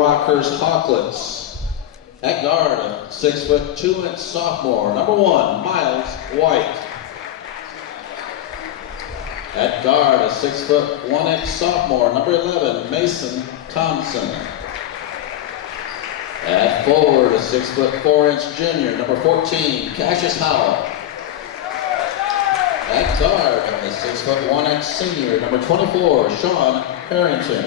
Rockhurst Hawklets. At guard, a 6'2" sophomore, number 1, Miles White. At guard, a 6'1" sophomore, number 11, Mason Thompson. At forward, a 6'4" junior, number 14, Cassius Howell. At guard, a 6'1" senior, number 24, Sean Harrington.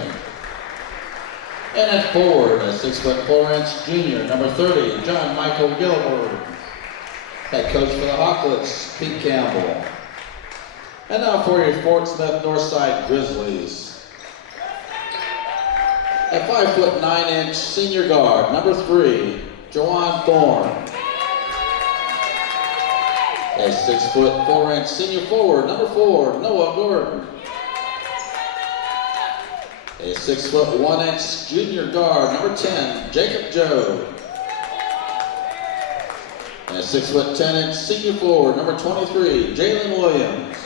And at forward, a 6'4" junior, number 30, John Michael Gilbert. Head coach for the Hawklets, Pete Campbell. And now for your Fort Smith Northside Grizzlies. At 5'9" senior guard, number 3, Joanne Thorne. A 6'4" senior forward, number 4, Noah Gordon. A 6'1" junior guard, number 10, Jacob Joe. And a 6'10" senior forward, number 23, Jalen Williams.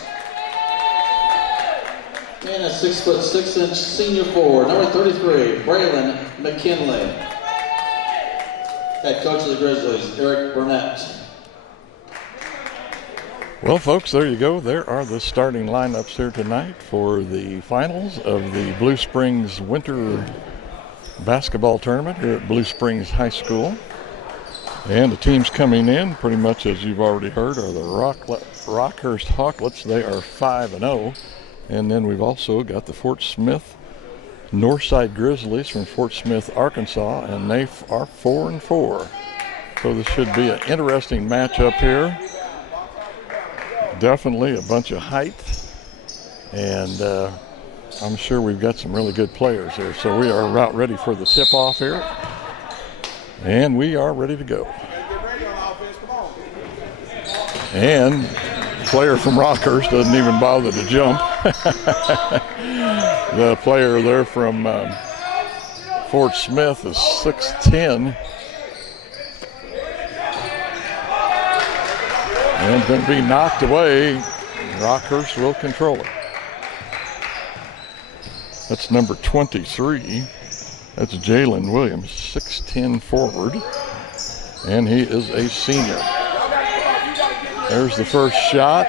And a 6'6" senior forward, number 33, Braylon McKinley. Head coach of the Grizzlies, Eric Burnett. Well, folks, there you go. There are the starting lineups here tonight for the finals of the Blue Springs Winter Basketball Tournament here at Blue Springs High School. And the teams coming in, pretty much as you've already heard, are the Rockhurst Hawklets. They are 5-0. And then we've also got the Fort Smith Northside Grizzlies from Fort Smith, Arkansas, and they are 4-4. So this should be an interesting matchup here. Definitely a bunch of height, and I'm sure we've got some really good players here. So we are about ready for the tip-off here, and we are ready to go. And player from Rockhurst doesn't even bother to jump. The player there from Fort Smith is 6'10". And going to be knocked away. Rockhurst will control it. That's number 23. That's Jalen Williams, 6'10" forward. And he is a senior. There's the first shot.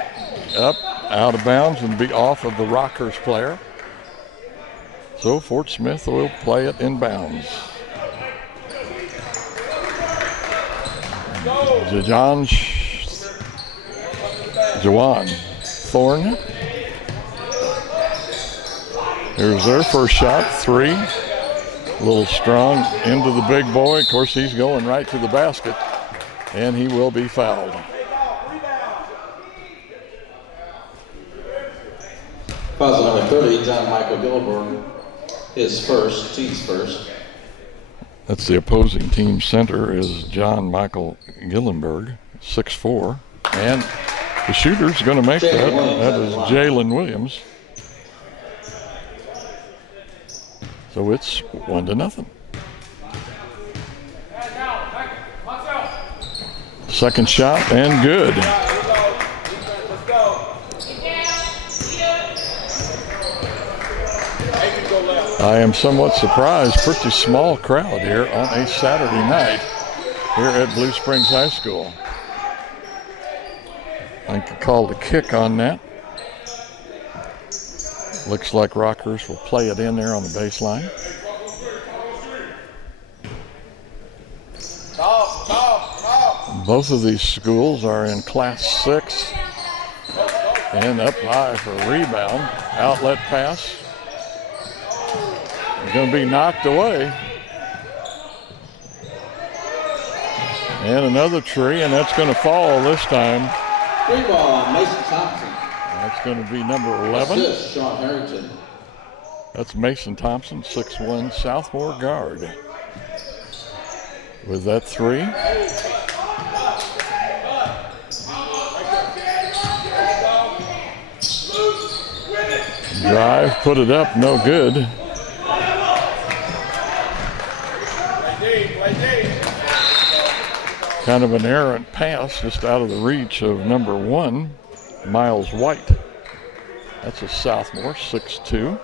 Up, out of bounds, and be off of the Rockhurst player. So Fort Smith will play it in bounds. Joanne Thorne. Here's their first shot, 3. A little strong into the big boy. Of course, he's going right to the basket, and he will be fouled. Foul number 30, John Michael Gilbert, his first, team's first. That's the opposing team center is John Michael Gillenberg, 6'4", and the shooter's going to make that. That is Jalen Williams. So it's 1-0. Second shot and good. I am somewhat surprised. Pretty small crowd here on a Saturday night here at Blue Springs High School. I called a kick on that. Looks like Rockhurst will play it in there on the baseline. Both of these schools are in Class 6. And up high for a rebound. Outlet pass. Going to be knocked away. And another tree, and that's going to fall this time. Free ball, Mason Thompson. That's going to be number 11. Assist, Sean Harrington. That's Mason Thompson, 6'1", sophomore guard. With that 3. Drive, put it up, no good. Kind of an errant pass just out of the reach of number 1, Miles White. That's a sophomore, 6'2".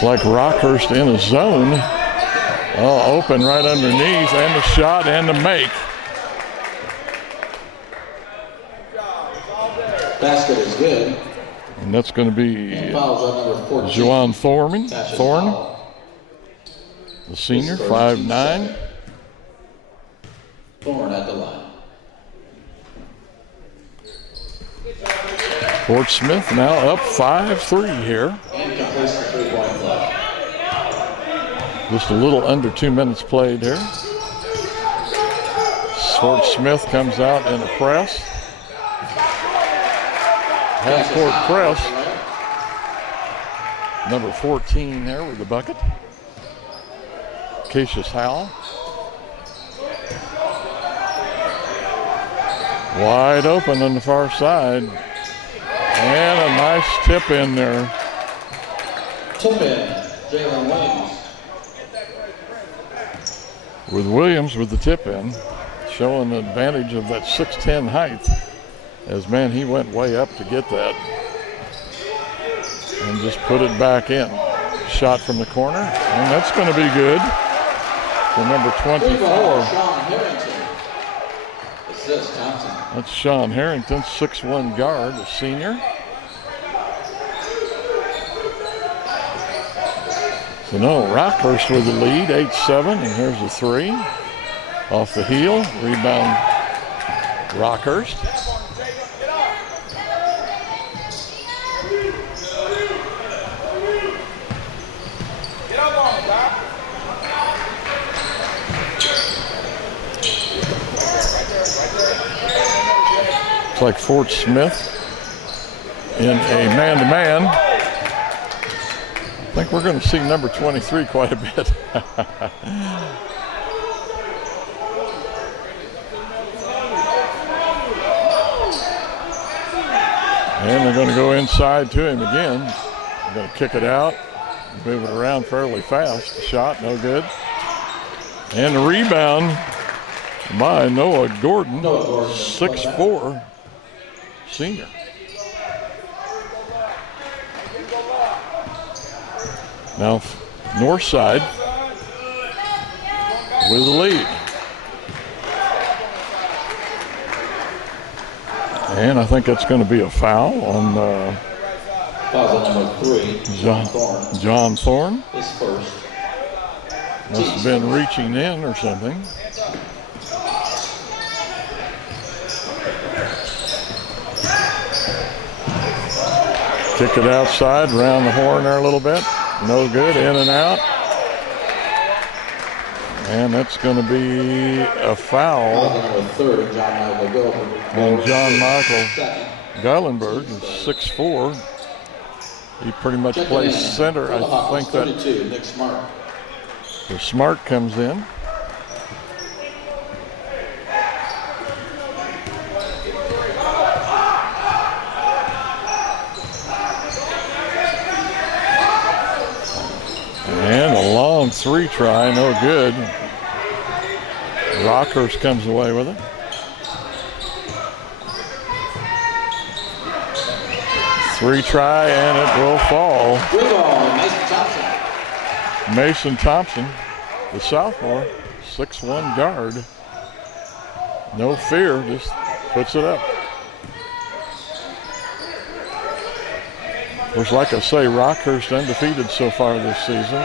It's like Rockhurst in a zone. Oh, open right underneath, and the shot and the make. Basket is good. And that's going to be Fouls on number 14. Juwan Thorne, Foul. the senior, 5'9". Thorne at the line. Fort Smith now up 5-3 here. And completes the three-point play. Just a little under 2 minutes played here. Fort Smith comes out in a press. Half-court press. Number 14 there with the bucket. Cassius Howell. Wide open on the far side. And a nice tip in there. Tip in, Jalen Williams. With Williams with the tip in, showing the advantage of that 6'10" height. As man, he went way up to get that. And just put it back in. Shot from the corner, and that's going to be good. For number 24. Sean Harrington. Assist Thompson. That's Sean Harrington, 6'1" guard, a senior. So no, Rockhurst with the lead, 8-7, and here's a three. Off the heel, rebound Rockhurst. It's like Fort Smith in a man-to-man. I think we're going to see number 23 quite a bit. And they're going to go inside to him again. They're going to kick it out, move it around fairly fast. The shot, no good. And the rebound by Noah Gordon, 6'4", senior. Now, Northside with the lead. And I think that's going to be a foul on number 3, John Thorne. His first. Must have been reaching in or something. Kick it outside, around the horn there a little bit. No good, in and out. And that's going to be a foul on John Michael Geilenberg, who's 6'4". He pretty much plays center. I think that the Smart comes in. And a long three try, no good. Rockhurst comes away with it. Three try, and it will fall. Mason Thompson, the sophomore, 6'1" guard. No fear, just puts it up. Of course, like I say, Rockhurst undefeated so far this season.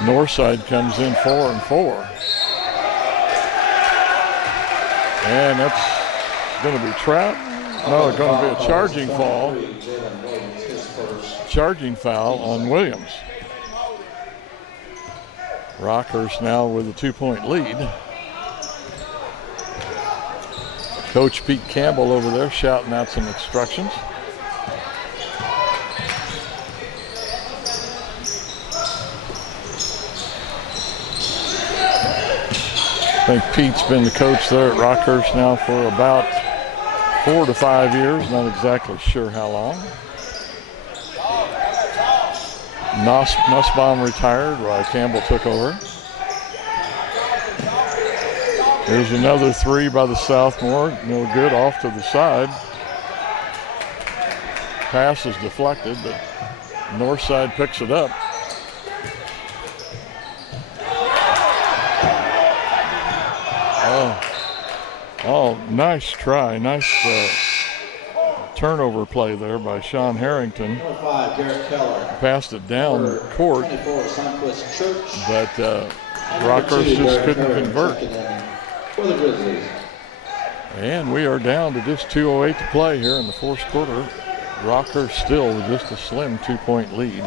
Northside comes in 4-4. And that's going to be trapped. No, it's going to be a charging foul. Charging foul on Williams. Rockhurst now with a 2-point lead. Coach Pete Campbell over there shouting out some instructions. I think Pete's been the coach there at Rockhurst now for about 4 to 5 years, not exactly sure how long. Nussbaum retired while Campbell took over. Here's another three by the sophomore, no good, off to the side. Pass is deflected, but Northside picks it up. Oh, nice try. Nice turnover play there by Sean Harrington. Number 5, Garrett Keller. Passed it down the court, 24, Sunquist Church. but And Rockhurst number 2, just Garrett couldn't Keller convert. checking in for the Grizzlies. And we are down to just 2:08 to play here in the fourth quarter. Rockhurst still with just a slim 2-point lead.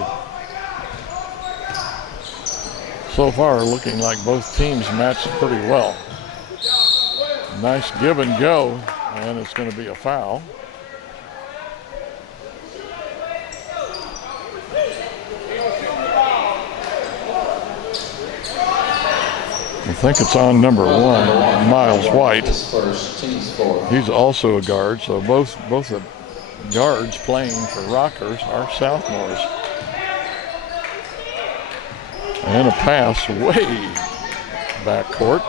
So far looking like both teams matched pretty well. Nice give and go, and it's going to be a foul. I think it's on number 1, Miles White. He's also a guard, so both the guards playing for Rockhurst are sophomores. And a pass way back court.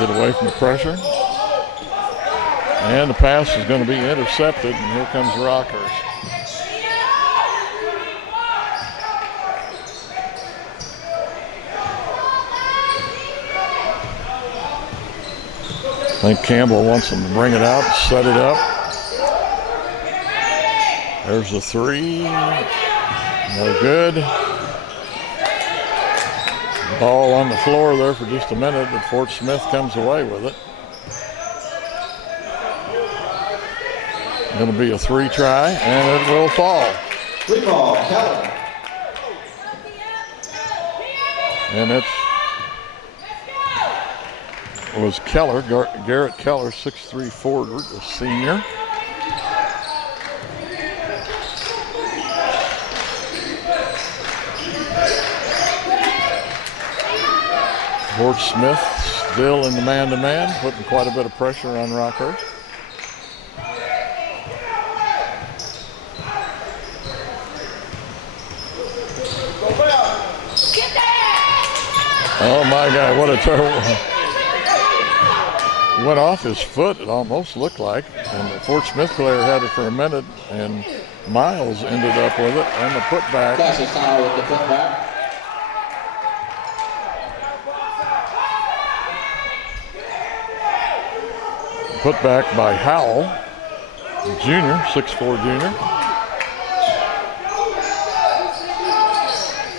Get away from the pressure. And the pass is going to be intercepted, and here comes Rockhurst. I think Campbell wants them to bring it out, set it up. There's the 3. No good. Ball on the floor there for just a minute, but Fort Smith comes away with it. Going to be a 3 try, and it will fall. 3 ball, Keller. And it was Keller, Garrett Keller, 6'3" forward, a senior. Fort Smith still in the man-to-man, putting quite a bit of pressure on Rockhurst. Oh my God, what a terrible. Went off his foot, it almost looked like. And the Fort Smith player had it for a minute, and Miles ended up with it, and the putback. Cassius with the putback. Putback by Howell, junior, 6'4" junior.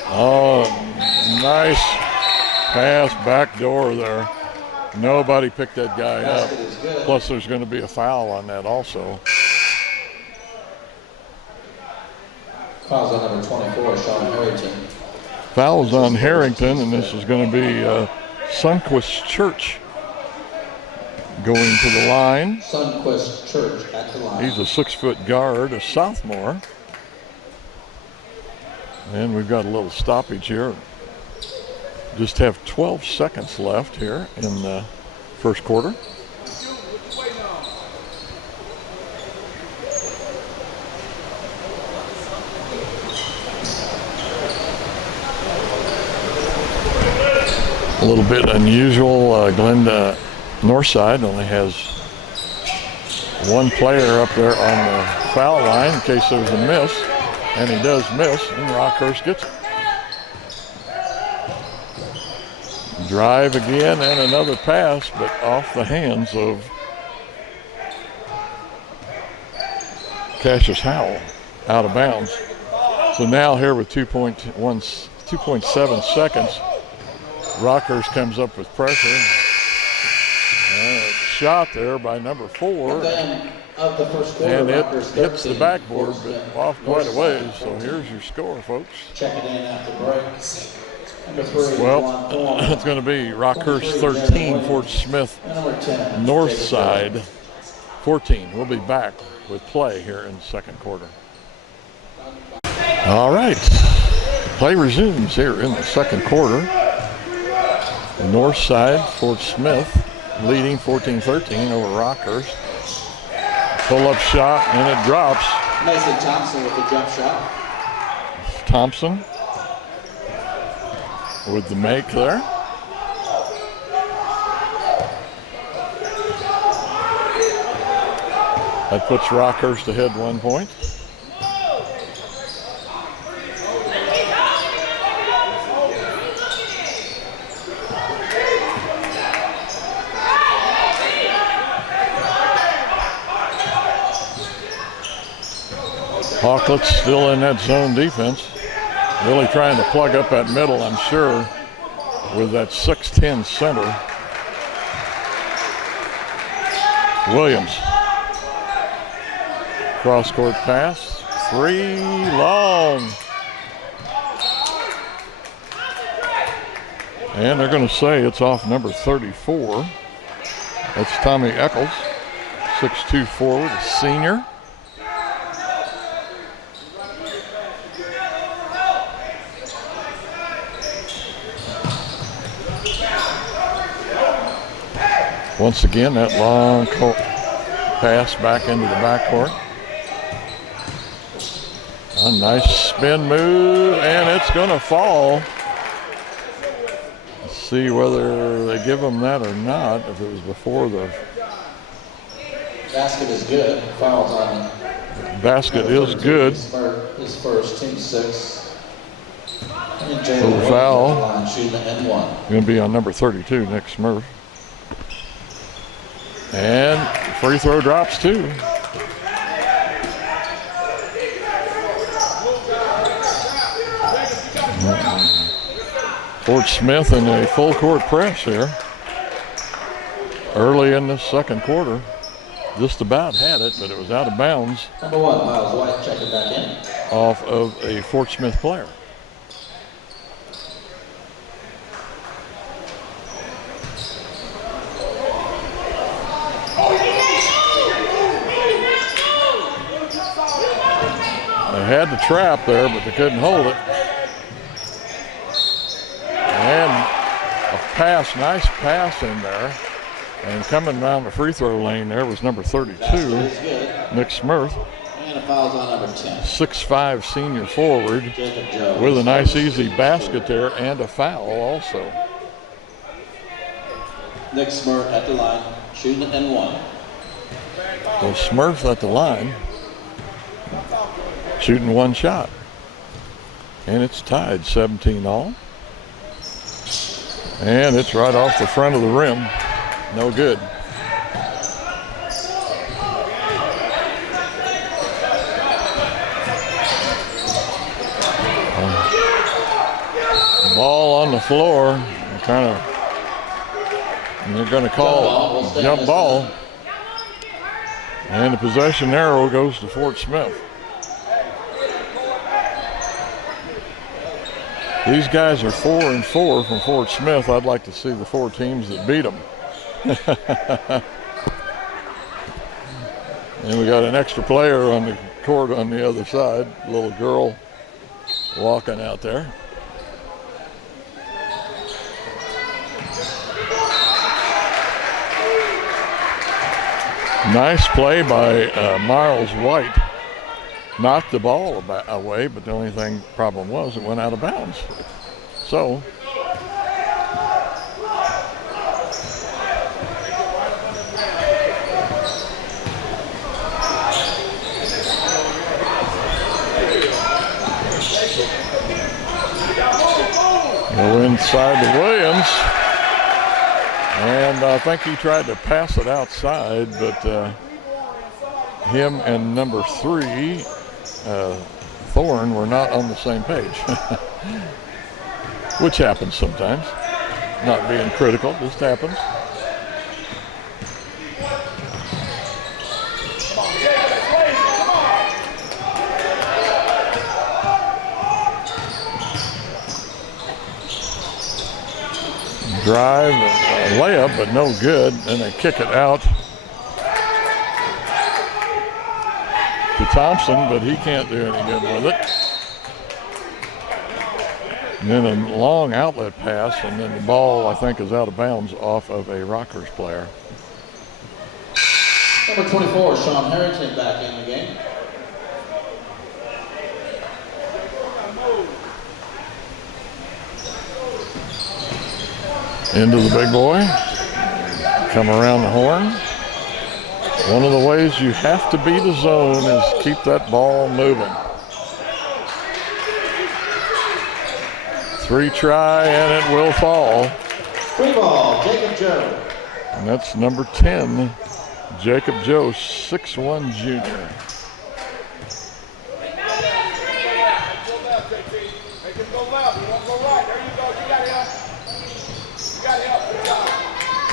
Oh, nice pass back door there. Nobody picked that guy up. Plus there's going to be a foul on that also. Foul's on number 24, Sean Harrington. Foul's on Harrington, and this is going to be Sunquist Church going to the line. Sunquist Church at the line. He's a 6-foot guard, a sophomore. And we've got a little stoppage here. Just have 12 seconds left here in the first quarter. A little bit unusual. Glenda Northside only has one player up there on the foul line in case there's a miss, and he does miss, and Rockhurst gets it. Drive again and another pass, but off the hands of Cassius Howell, out of bounds. So now here with 2.7 seconds, Rockhurst comes up with pressure. Shot there by number 4. Of the first quarter, and it Rockhurst hits the 13, backboard, Fort but off quite a Northside ways. So 13. here's your score, folks. Check it in after break. Number 3, Well, it's going to be Rockhurst 13, Fort Smith number 10, Northside 14. We'll be back with play here in the second quarter. All right, play resumes here in the second quarter. Northside, Fort Smith leading 14-13 over Rockhurst. Pull-up shot, and it drops. Mason Thompson with the jump shot. Thompson with the make there. That puts Rockhurst ahead 1 point. Hawklet's still in that zone defense. Really trying to plug up that middle, I'm sure, with that 6'10" center. Williams. Cross-court pass. 3 long. And they're going to say it's off number 34. That's Tommy Eccles, 6'2" forward, a senior. Once again, that long pass back into the backcourt. A nice spin move, and it's going to fall. Let's see whether they give him that or not, if it was before the... Basket is good. Fouls on it. Basket is good. His first, team 6. And So the foul shooting the N1. Going to be on number 32, Nick Smurf. And free throw drops too. Fort Smith in a full court press here. Early in the second quarter. Just about had it, but it was out of bounds. Number 1, Miles White checking back in. Off of a Fort Smith player. They had the trap there, but they couldn't hold it. And a pass, nice pass in there. And coming down the free throw lane there was number 32, Nick Smurf. And a foul's on number 10. 6'5" senior forward with a nice easy basket there and a foul also. Nick Smurf at the line, shooting an N1. So Smurf at the line, shooting one shot. And it's tied 17 all. And it's right off the front of the rim. No good. Ball on the floor. They're going to call jump ball. And the possession arrow goes to Fort Smith. These guys are 4-4 from Fort Smith. I'd like to see the 4 teams that beat them. And we got an extra player on the court on the other side. A little girl walking out there. Nice play by Miles White. Knocked the ball away, but the only problem was it went out of bounds. So go inside to Williams, and I think he tried to pass it outside, but him and number 3, Thorne, were not on the same page, which happens sometimes. Not being critical, just happens. Drive, layup, but no good, and they kick it out to Thompson, but he can't do any good with it. And then a long outlet pass, and then the ball, I think, is out of bounds off of a Rockhurst player. Number 24, Sean Harrington back in the game. Into the big boy, come around the horn. One of the ways you have to beat a zone is keep that ball moving. 3 try, and it will fall. Free ball, Jacob Joe. And that's number 10, Jacob Joe, 6'1" junior.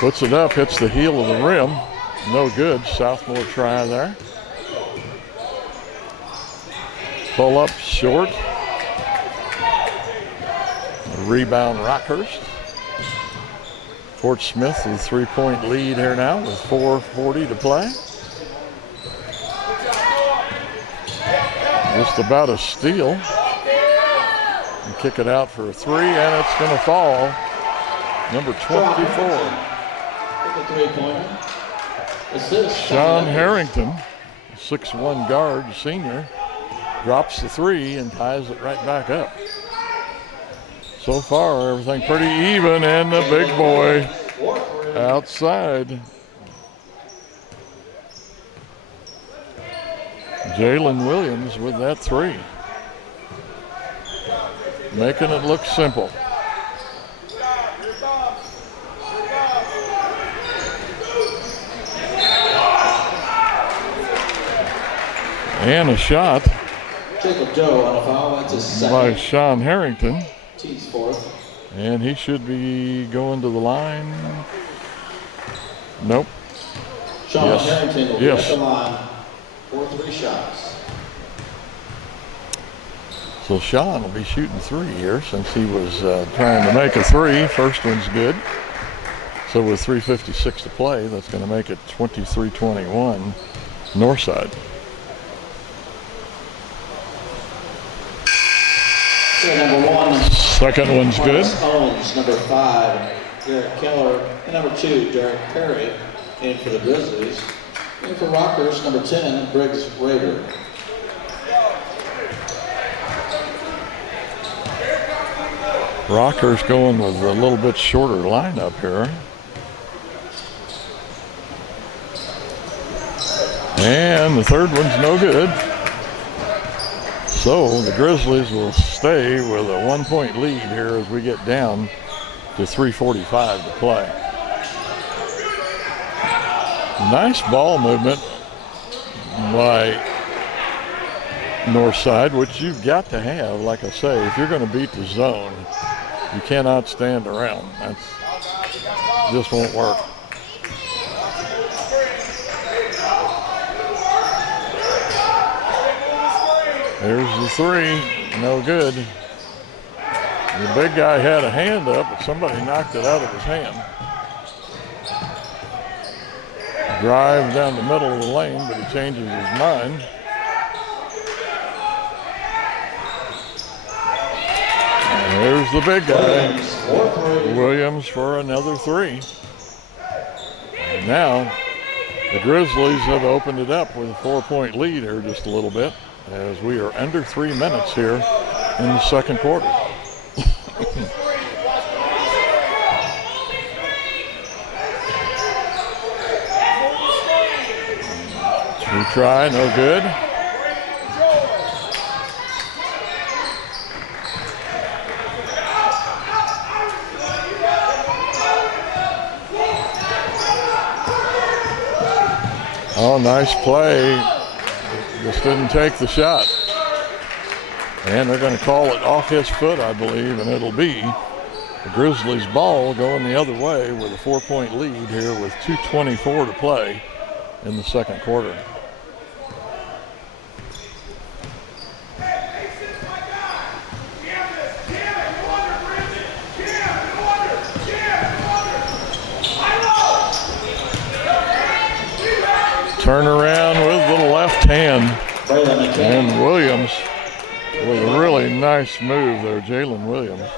Puts it up, hits the heel of the rim. No good. Sophomore try there. Pull up short. Rebound Rockhurst. Fort Smith with a 3-point lead here now with 4:40 to play. Just about a steal. And kick it out for a 3, and it's going to fall. Number 24. Sean Harrington, 6'1" guard, senior, drops the 3 and ties it right back up. So far, everything pretty even, and the big boy outside. Jalen Williams with that 3. Making it look simple. And a shot Jacob Joe on a foul. That's his second. By Sean Harrington. Team's fourth. And he should be going to the line. Nope. Sean Harrington will be Yes. at the line for 3 shots. So Sean will be shooting 3 here since he was trying to make a 3. First one's good. So with 3:56 to play, that's going to make it 23-21 Northside. Number 1. Second one's good. Owens, number 5, Derek Keller, and number 2, Derek Perry, in for the Grizzlies. And for Rockhurst, number 10, Briggs Rader. Rockhurst going with a little bit shorter lineup here. And the third one's no good. So the Grizzlies will stay with a 1-point lead here as we get down to 3:45 to play. Nice ball movement by Northside, which you've got to have. Like I say, if you're going to beat the zone, you cannot stand around. Just won't work. There's the 3, no good. The big guy had a hand up, but somebody knocked it out of his hand. Drive down the middle of the lane, but he changes his mind. And there's the big guy, Williams, for another 3. And now the Grizzlies have opened it up with a 4-point lead here just a little bit, as we are under 3 minutes here in the second quarter. Try, no good. Oh, nice play. Just didn't take the shot. And they're going to call it off his foot, I believe, and it'll be the Grizzlies' ball going the other way with a 4-point lead here with 2:24 to play in the second quarter. Turn around with the left hand. And Williams with a really nice move there, Jalen Williams.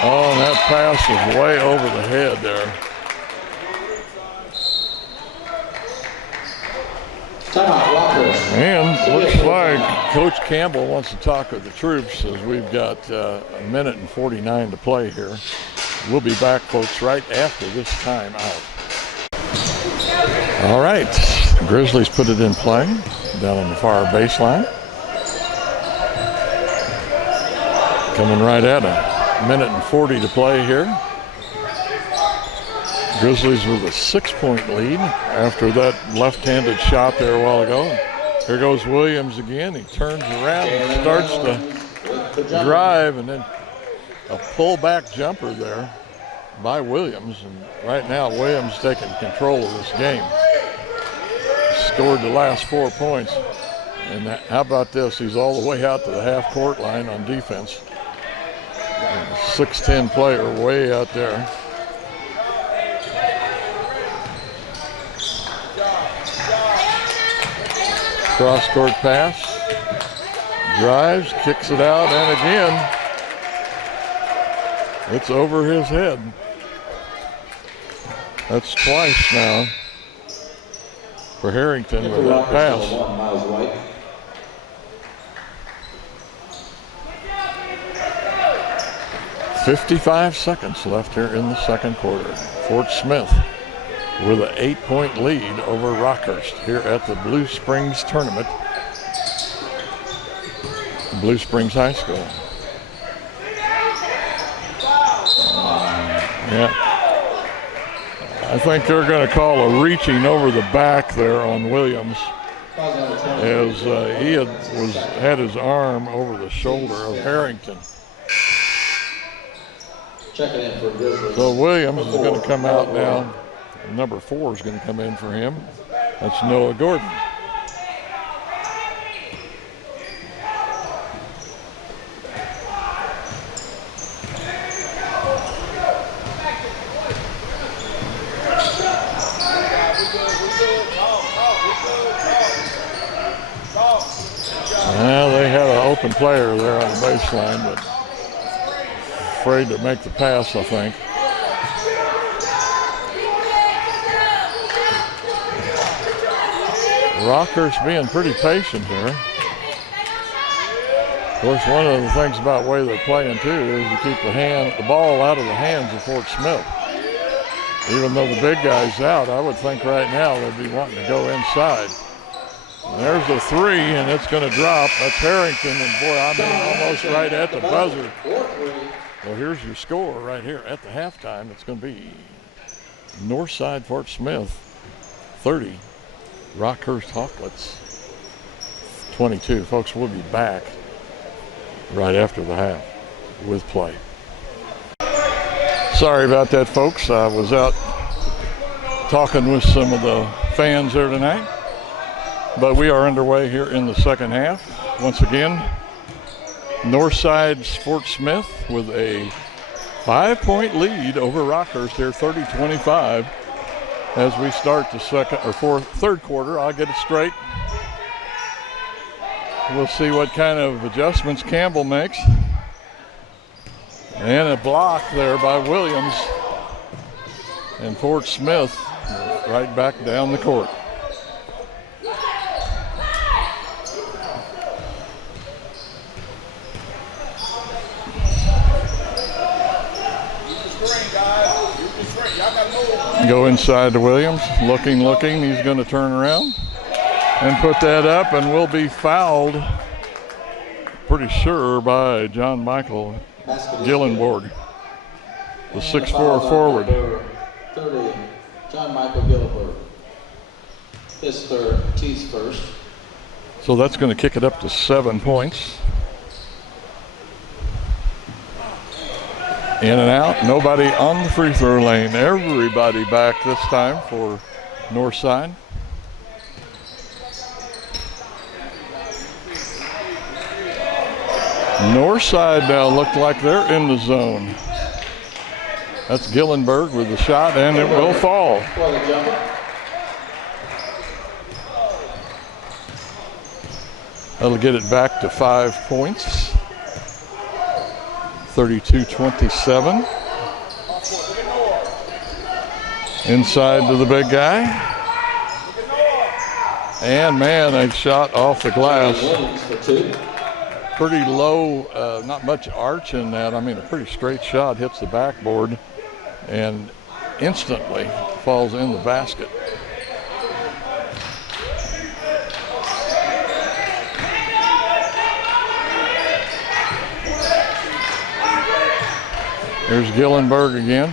Oh, and that pass was way over the head there. And looks like Coach Campbell wants to talk with the troops as we've got a minute and 49 to play here. We'll be back, folks, right after this time out. All right, Grizzlies put it in play down on the far baseline. Coming right at a minute and 40 to play here. Grizzlies with a 6-point lead after that left-handed shot there a while ago. Here goes Williams again. He turns around and starts to drive, and then a pullback jumper there by Williams. And right now, Williams taking control of this game. Scored the last 4 points. And how about this? He's all the way out to the half-court line on defense. 6'10" player way out there. Cross-court pass. Drives, kicks it out, and again, it's over his head. That's twice now for Harrington with that pass. 55 seconds left here in the second quarter. Fort Smith with an 8-point lead over Rockhurst here at the Blue Springs tournament. Blue Springs High School. Yeah. I think they're going to call a reaching over the back there on Williams, as he had his arm over the shoulder of Harrington. Checking in for Grizzlies. So Williams is going to come out now. Number 4 is going to come in for him. That's Noah Gordon. Well, they had an open player there on the baseline, but afraid to make the pass, I think. Rockhurst being pretty patient here. Of course, one of the things about the way they're playing too is to keep the ball out of the hands of Fort Smith. Even though the big guy's out, I would think right now they'd be wanting to go inside. And there's the 3, and it's going to drop. That's Harrington, and boy, I mean, almost right at the buzzer. Well, here's your score right here at the halftime. It's going to be Northside Fort Smith 30, Rockhurst Hawklets 22. Folks, we'll be back right after the half with play. Sorry about that, folks. I was out talking with some of the fans there tonight. But we are underway here in the second half. Once again, Northside's Fort Smith with a 5-point lead over Rockhurst here, 30-25. As we start the third quarter, I'll get it straight. We'll see what kind of adjustments Campbell makes. And a block there by Williams. And Fort Smith right back down the court. Go inside to Williams, looking. He's going to turn around and put that up, and will be fouled, pretty sure, by John Michael Gillenborg, the 6'4" forward. 30, John Michael Gillenborg. His third, T's first. So that's going to kick it up to 7 points. In and out, nobody on the free throw lane. Everybody back this time for Northside. Northside now look like they're in the zone. That's Gillenberg with the shot, and it will fall. That'll get it back to 5 points. 32-27. Inside to the big guy. And man, they shot off the glass. Pretty low, not much arch in that. I mean, a pretty straight shot hits the backboard and instantly falls in the basket. There's Gillenberg again.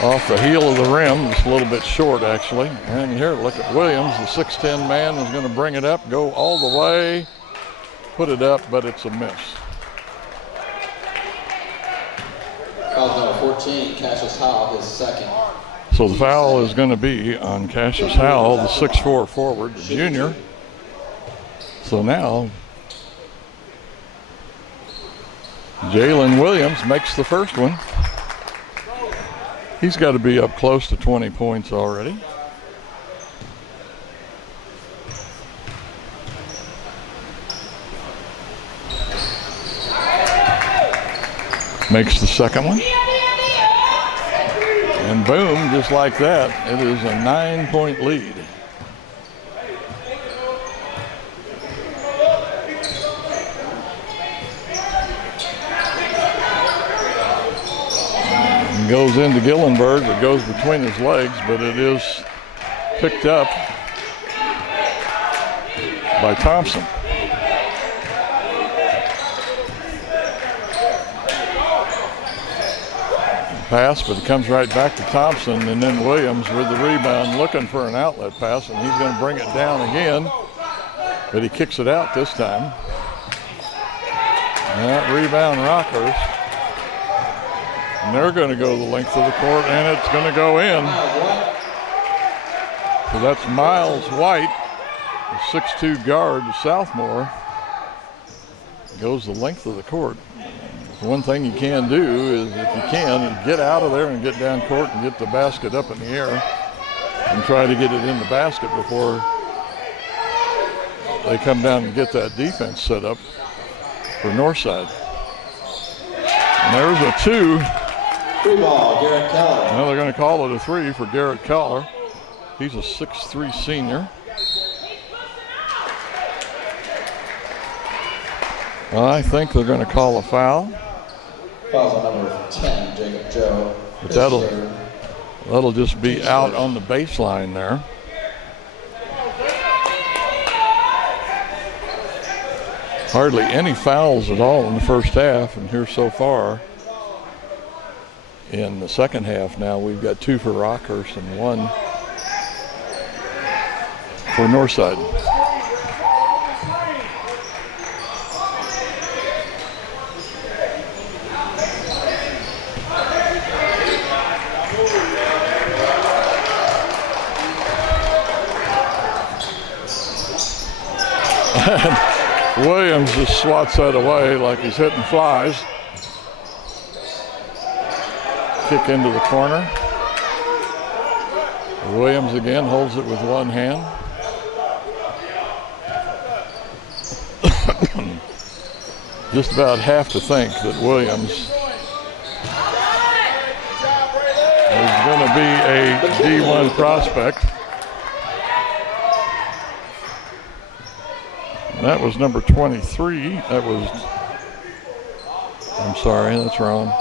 Off the heel of the rim, just a little bit short actually. And here, look at Williams, the 6'10" man is going to bring it up, go all the way, put it up, but it's a miss. Foul number 14, Cassius Howell, his second. So the foul is going to be on Cassius Howell, the 6'4" forward, the junior. So now Jalen Williams makes the first one. He's got to be up close to 20 points already. Makes the second one. And boom, just like that, it is a 9-point lead. And goes into Gillenberg, it goes between his legs, but it is picked up by Thompson. Pass, but it comes right back to Thompson, and then Williams with the rebound looking for an outlet pass, and he's going to bring it down again, but he kicks it out this time. And that rebound Rockhurst, and they're going to go the length of the court, and it's going to go in. So that's Miles White, the 6'2" guard, sophomore, goes the length of the court. One thing you can do is, if you can, get out of there and get down court and get the basket up in the air and try to get it in the basket before they come down and get that defense set up for Northside. And there's a 2. Free ball, Garrett Keller. Now they're going to call it a 3 for Garrett Keller. He's a 6'3" senior. I think they're going to call a foul. Foul's on number 10, Jacob Joe. But that'll just be out on the baseline there. Hardly any fouls at all in the first half, and here so far in the second half now we've got 2 for Rockhurst and 1 for Northside. Williams just swats that away like he's hitting flies. Kick into the corner. Williams again holds it with one hand. Just about have to think that Williams is going to be a D1 prospect. That was number 23. That was, I'm sorry, that's wrong.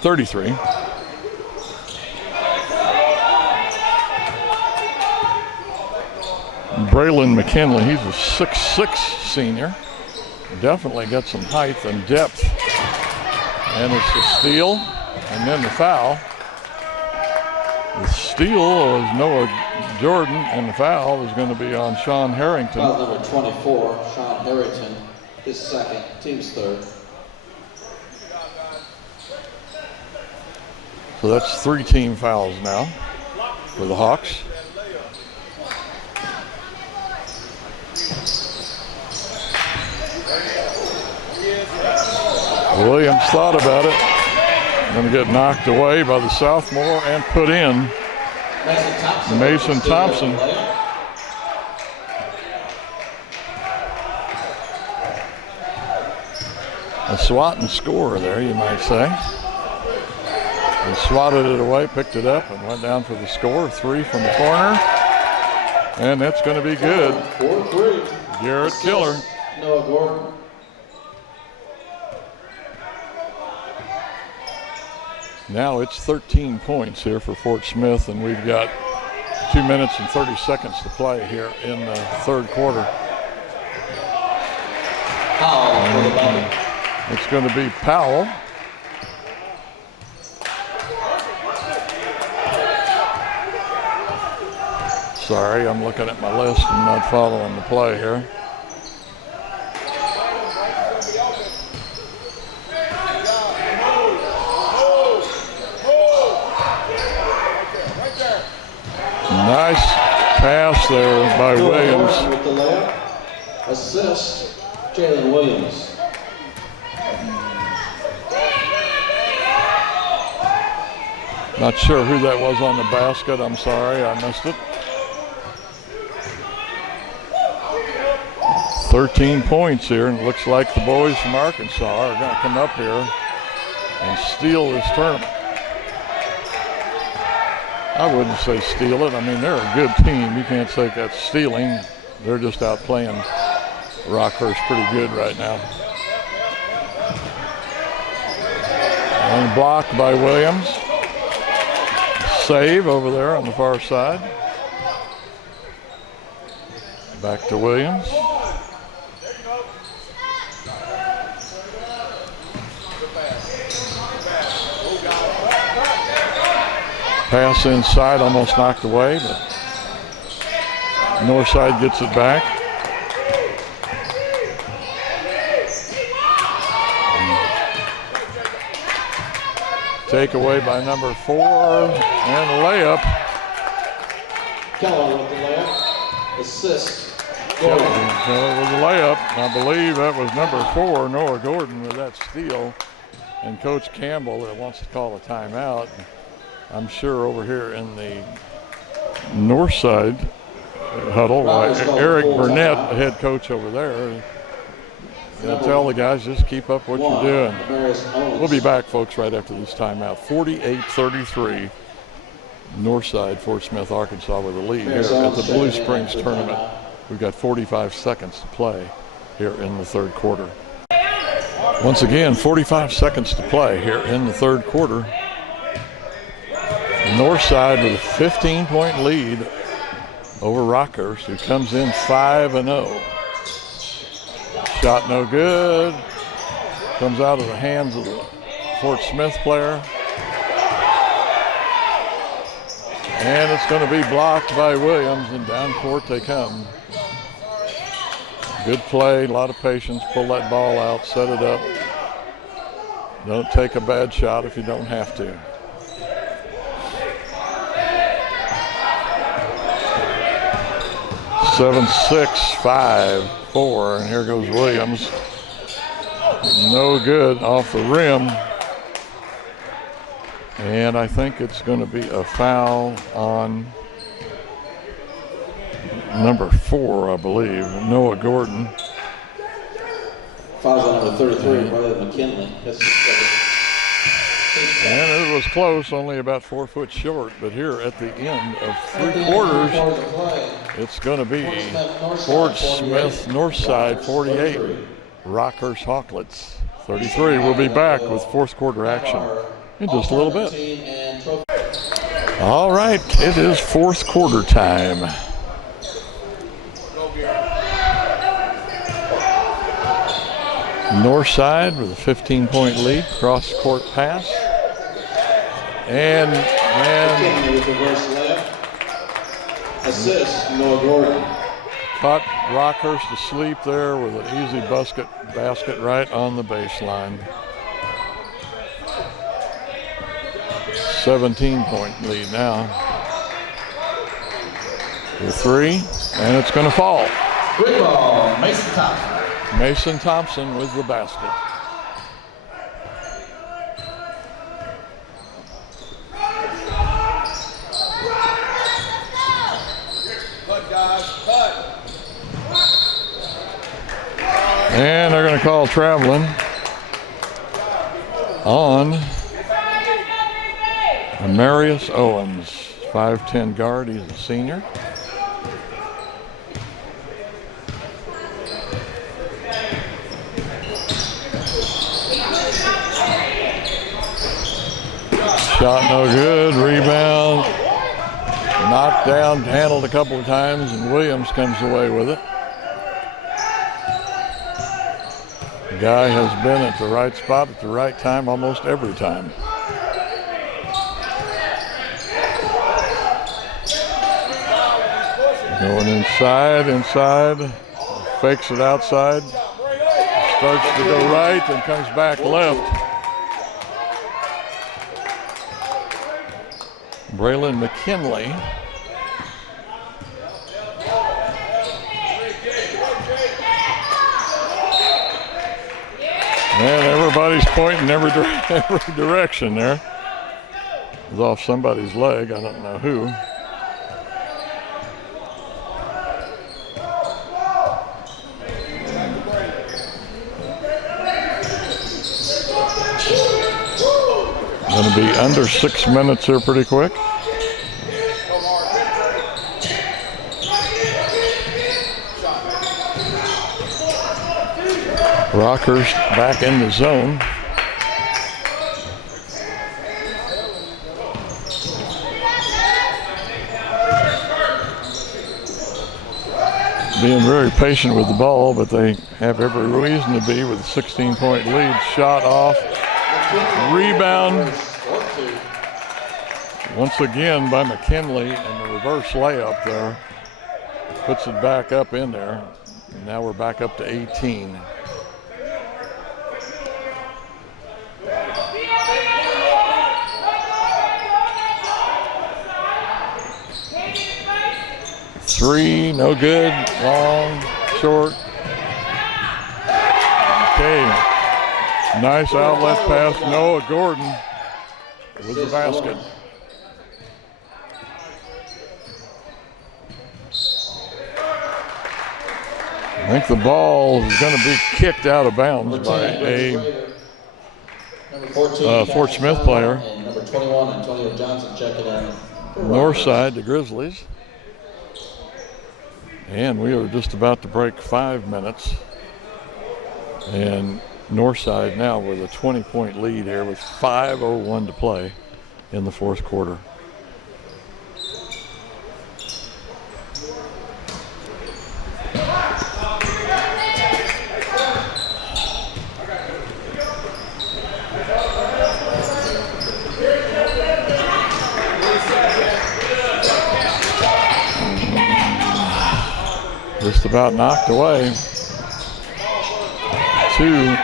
33. Braylon McKinley, he's a 6'6" senior. Definitely got some height and depth. And it's the steal, and then the foul. The steal was Noah Jordan, and the foul is going to be on Sean Harrington. Foul number 24, Sean Harrington, his second, team's third. So that's 3 team fouls now for the Hawks. Williams thought about it. Going to get knocked away by the sophomore and put in. Mason Thompson. A swat and score there, you might say. He swatted it away, picked it up, and went down for the score. 3 from the corner. And that's going to be good. 4-3. Garrett Keller. Noah Gordon. Now it's 13 points here for Fort Smith, and we've got 2 minutes and 30 seconds to play here in the third quarter. It's going to be Powell. Sorry, I'm looking at my list and not following the play here. Nice pass there by Williams. With the layup. Assist, Jalen Williams. Not sure who that was on the basket. I'm sorry, I missed it. 13 points here, and it looks like the boys from Arkansas are going to come up here and steal this tournament. I wouldn't say steal it. I mean, they're a good team. You can't say that's stealing. They're just outplaying Rockhurst pretty good right now. And blocked by Williams. Save over there on the far side. Back to Williams. Pass inside, almost knocked away, but Northside gets it back. Take away by number 4, and a layup. Keller with the layup. Assist. Keller with the layup. I believe that was number 4, Noah Gordon, with that steal. And Coach Campbell wants to call a timeout. I'm sure over here in the Northside huddle, Eric Burnett, the head coach over there, they'll tell the guys just keep up what you're doing. We'll be back, folks, right after this timeout. 48-33, Northside, Fort Smith, Arkansas with a lead here at the Blue Springs tournament. We've got 45 seconds to play here in the third quarter. Once again, 45 seconds to play here in the third quarter. Northside with a 15-point lead over Rockhurst, who comes in 5-0. Shot no good. Comes out of the hands of the Fort Smith player. And it's going to be blocked by Williams, and down court they come. Good play, a lot of patience. Pull that ball out, set it up. Don't take a bad shot if you don't have to. Seven, 6, 5, 4, and here goes Williams. No good off the rim. And I think it's going to be a foul on number 4, I believe, Noah Gordon. Fouls on number 33, rather than McKinley. And it was close, only about 4 foot short, but here at the end of 3 quarters, it's going to be Fort Smith Northside 48, Rockhurst Hawklets 33. We'll be back with fourth quarter action in just a little bit. All right, it is fourth quarter time. Northside with a 15-point lead, cross-court pass. And assist, Noah Gordon. Caught Rockhurst asleep there with an easy basket right on the baseline. 17-point lead now. The 3, and it's going to fall. Good ball, Mason Thompson. Mason Thompson with the basket. And they're going to call traveling on Marius Owens, 5'10" guard. He's a senior. Shot no good, rebound, knocked down, handled a couple of times, and Williams comes away with it. The guy has been at the right spot at the right time almost every time. Going inside, fakes it outside, starts to go right and comes back left. Braylon McKinley. And everybody's pointing every direction there. It was off somebody's leg, I don't know who. Going to be under 6 minutes here pretty quick. Rockhurst back in the zone. Being very patient with the ball, but they have every reason to be with a 16-point lead. Shot off. Rebound. Once again by McKinley, and the reverse layup there. Puts it back up in there. And now we're back up to 18. Three, no good, long, short. Okay, nice outlet pass, Noah Gordon with the basket. I think the ball is going to be kicked out of bounds by a Fort Smith player. Number 21, Antonio Johnson checking in. Northside, the Grizzlies. And we are just about to break 5 minutes. And Northside now with a 20-point lead here with 5:01 to play in the fourth quarter. Just about knocked away. Two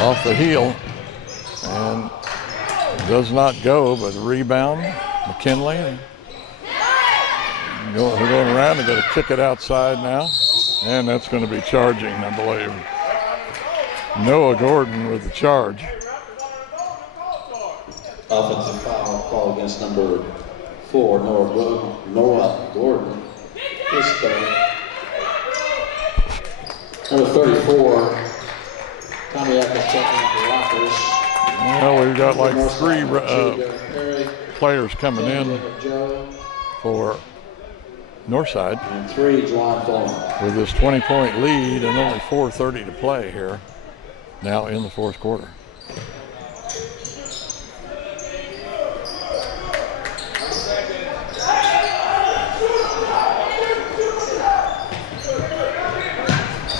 off the heel and does not go, but rebound. McKinley. We're going around. They're going to kick it outside now, and that's going to be charging, I believe. Noah Gordon with the charge. Offensive foul call against number 4, Noah Gordon. His third. Number 34, Tommy Eccles checking in for Rockhurst. Well, we've got like 3 players coming in for Northside. And 3, Juwan Thorne. With this 20-point lead and only 4:30 to play here now in the fourth quarter.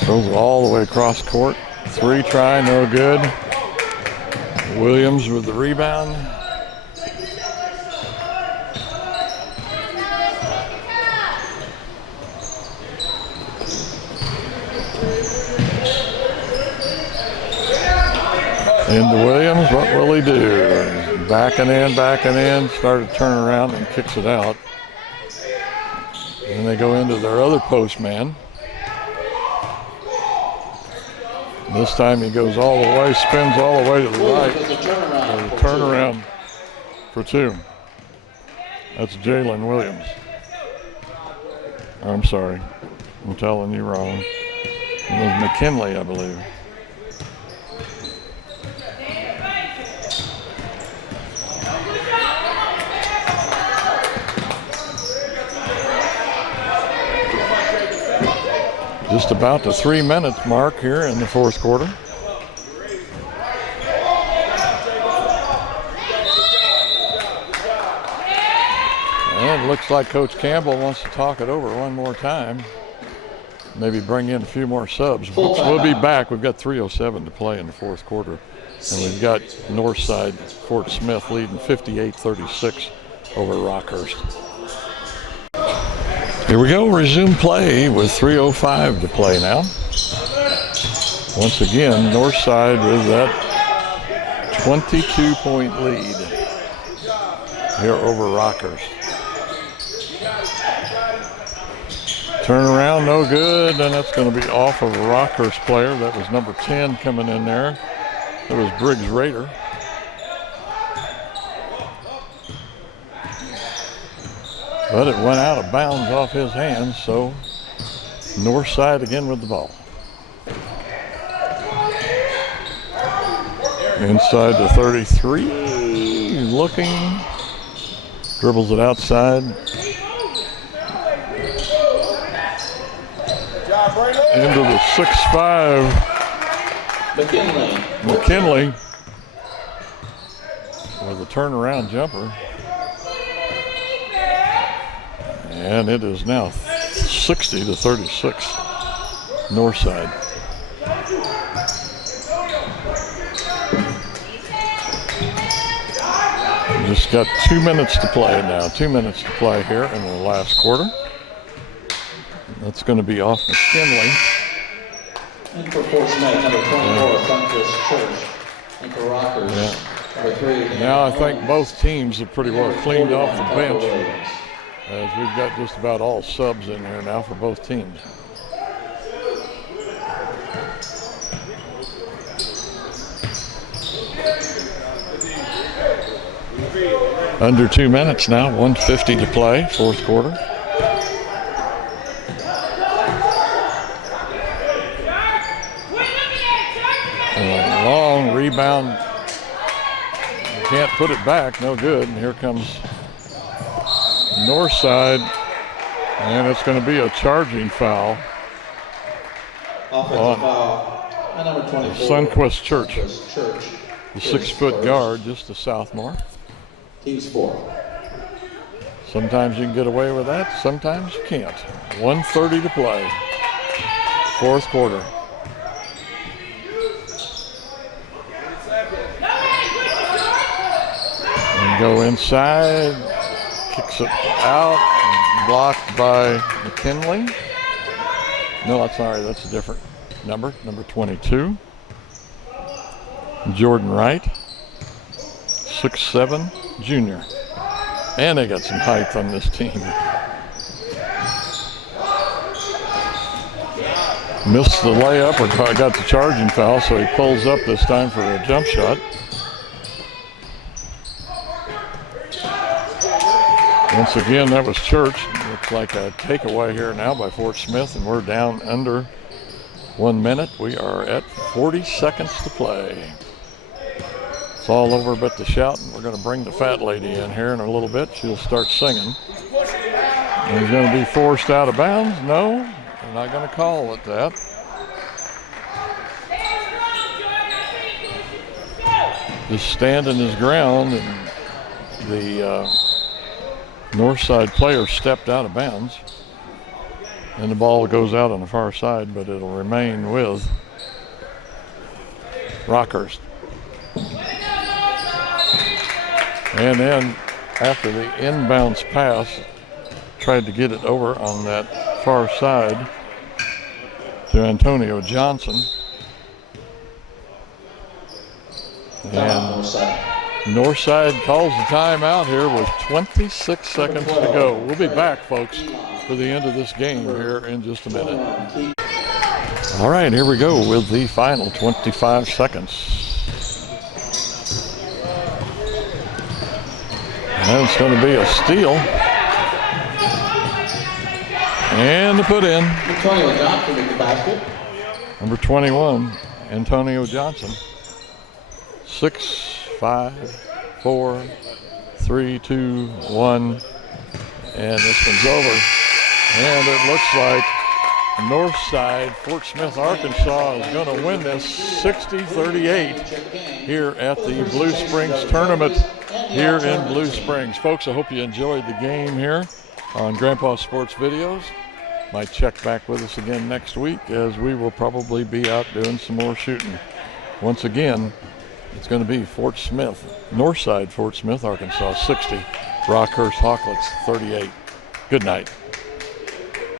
Goes all the way across court. 3 try, no good. Williams with the rebound. Into Williams, what will he do? Backing in, started to turn around and kicks it out. And they go into their other post man. This time he goes all the way, spins all the way to the right. Turnaround for 2. That's Jalen Williams. I'm sorry, I'm telling you wrong. It was McKinley, I believe. Just about the 3-minute mark here in the fourth quarter. And it looks like Coach Campbell wants to talk it over one more time. Maybe bring in a few more subs. We'll be back. We've got 3:07 to play in the fourth quarter. And we've got Northside Fort Smith leading 58-36 over Rockhurst. Here we go, resume play with 3:05 to play now. Once again, Northside with that 22-point lead here over Rockhurst. Turnaround, no good, and that's going to be off of a Rockhurst player. That was number 10 coming in there. That was Briggs Rader. But it went out of bounds off his hands, so Northside again with the ball. Inside the 33, looking, dribbles it outside. Into the 6'5". McKinley with a turnaround jumper. And it is now 60-36, Northside. Just got 2 minutes to play now. 2 minutes to play here in the last quarter. That's going to be off McKinley. And for Fort Smith, number 24, Sunquist Church. And for Rockhurst, number 3. Now I think both teams have pretty well cleaned off the bench, as we've got just about all subs in here now for both teams. Under 2 minutes now, 1:50 to play, fourth quarter. A long rebound. Can't put it back, no good. And here comes Northside, and it's going to be a charging foul. Offensive foul. And number 24. Sunquist Church. The 6-foot guard, just a sophomore. Team sport. Sometimes you can get away with that, sometimes you can't. 1:30 to play, fourth quarter. And go inside, kicks it out, blocked by McKinley. No, I'm sorry, that's a different number 22. Jordan Wright, 6'7", junior. And they got some height on this team. Missed the layup, or got the charging foul, so he pulls up this time for a jump shot. Once again, that was Church. Looks like a takeaway here now by Fort Smith, and we're down under 1 minute. We are at 40 seconds to play. It's all over but the shout, and we're going to bring the fat lady in here in a little bit. She'll start singing. And he's going to be forced out of bounds. No, they're not going to call it that. Just standing his ground, and the Northside player stepped out of bounds. And the ball goes out on the far side, but it'll remain with Rockhurst. And then after the inbounds pass, tried to get it over on that far side to Antonio Johnson. And Northside calls the timeout here with 26 seconds to go. We'll be back, folks, for the end of this game here in just a minute. All right, here we go with the final 25 seconds. And it's going to be a steal. And to put in. Antonio Johnson with the basket. Number 21, Antonio Johnson. 6, 5, 4, 3, 2, 1. And this one's over. And it looks like Northside, Fort Smith, Arkansas is going to win this 60-38 here at the Blue Springs tournament here in Blue Springs. Folks, I hope you enjoyed the game here on Grandpa Sports Videos. Might check back with us again next week, as we will probably be out doing some more shooting. Once again, it's going to be Fort Smith, Northside, Fort Smith, Arkansas 60, Rockhurst Hawklets 38. Good night.